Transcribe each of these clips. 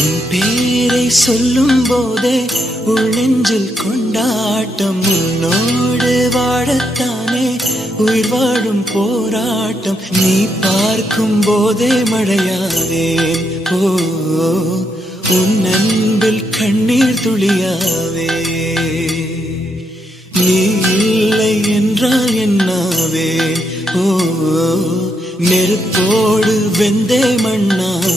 உன் பேரை சொல்லும் போதே உள்ளெஞ்சில் கொண்டாட்டம். உன்னோடு வாழத்தானே உயிர் வாழும் போராட்டம். நீ பார்க்கும் போதே மழையாவேன். ஓ உன் அன்பில் கண்ணீர் துளியாவே. நீ இல்லை என்றால் என்னாவேன். ஓ நெருப்போடு வெந்தே மண்ணாவே.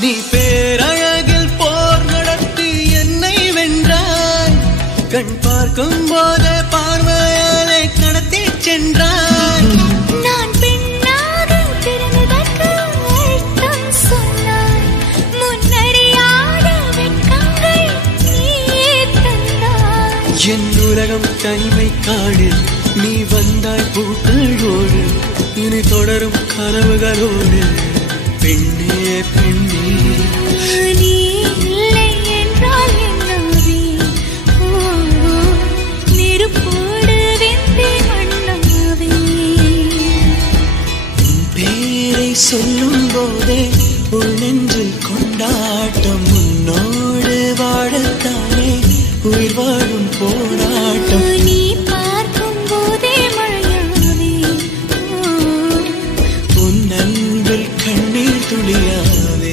நீ பேரழகில் போர் நடத்தி என்னை வென்றாய். கண் பார்க்கும் போதே பார்வையாலே கடத்தி சென்றாய். நான் பெண்ணாக பிறந்ததற்கு அர்த்தம் சொன்னாய். முன்னறியாத வெட்கங்கள் நீயே தந்தாய். என் உலகம் தனிமை காடு. நீ வந்தாய் பூக்களோடு. இனி தொடரும் கனவுகளோடு. பெண்ணே பெண்ணே நீ இல்லை என்றால் என்னாவே. நெருப்போடு வெந்தே மண்ணாவே. உன் பேரை சொல்லும் போதே உள்ளெஞ்சில் கொண்டாட்டம். உன்னோடு வாழத்தானே உயிர் வாழும் போராட்டம். நீ பார்க்கும் போதே மழையாவே. உன் அன்பில் கண்ணீர் துளியாவே.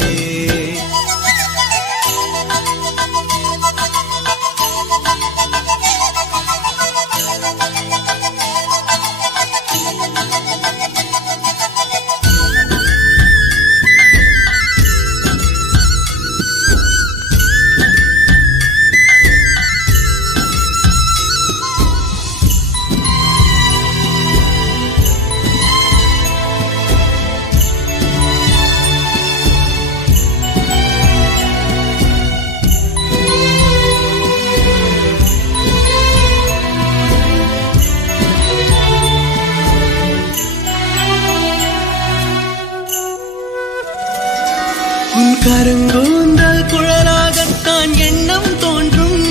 உன் கருங்கூந்தல் குழலாகத்தான் எண்ணம் தோன்றும்.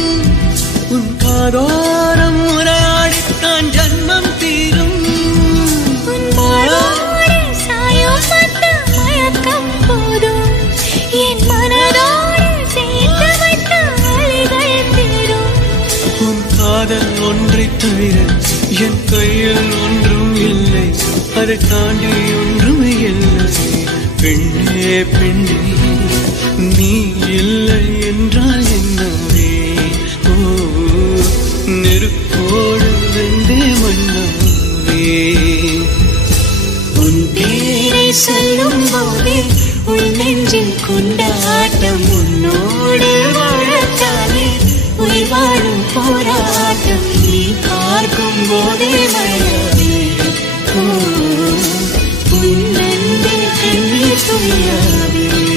உன் காதோரம் உரையாடித்தான் ஜன்மம் தீரும். உன் மாறோடு சாயம் வந்த மயக்கம் போதும். என் மனதோடு சேர்த்து வைத்த அலைகள் தீரும். உன் காதல் ஒன்றை தவிர என் கையில் ஒன்றும் இல்லை. அதை தாண்டி ஒன்றும் இல்லை. பெண்ணே பெண்ணே நீ இல்லை என்றால் என்னவே. ஓ நெருப்போடு வெந்தே மண்ணாவே. உன் பேரை சொல்லும் போதே உன் நெஞ்சில் கொண்டாட்டம். உன்னோடு வாழத்தானே உயிர் வாழும் போராட்டம். நீ பார்க்கும் போதே மழையாவே. உன் அன்பில் கண்ணீர் துளியாவே.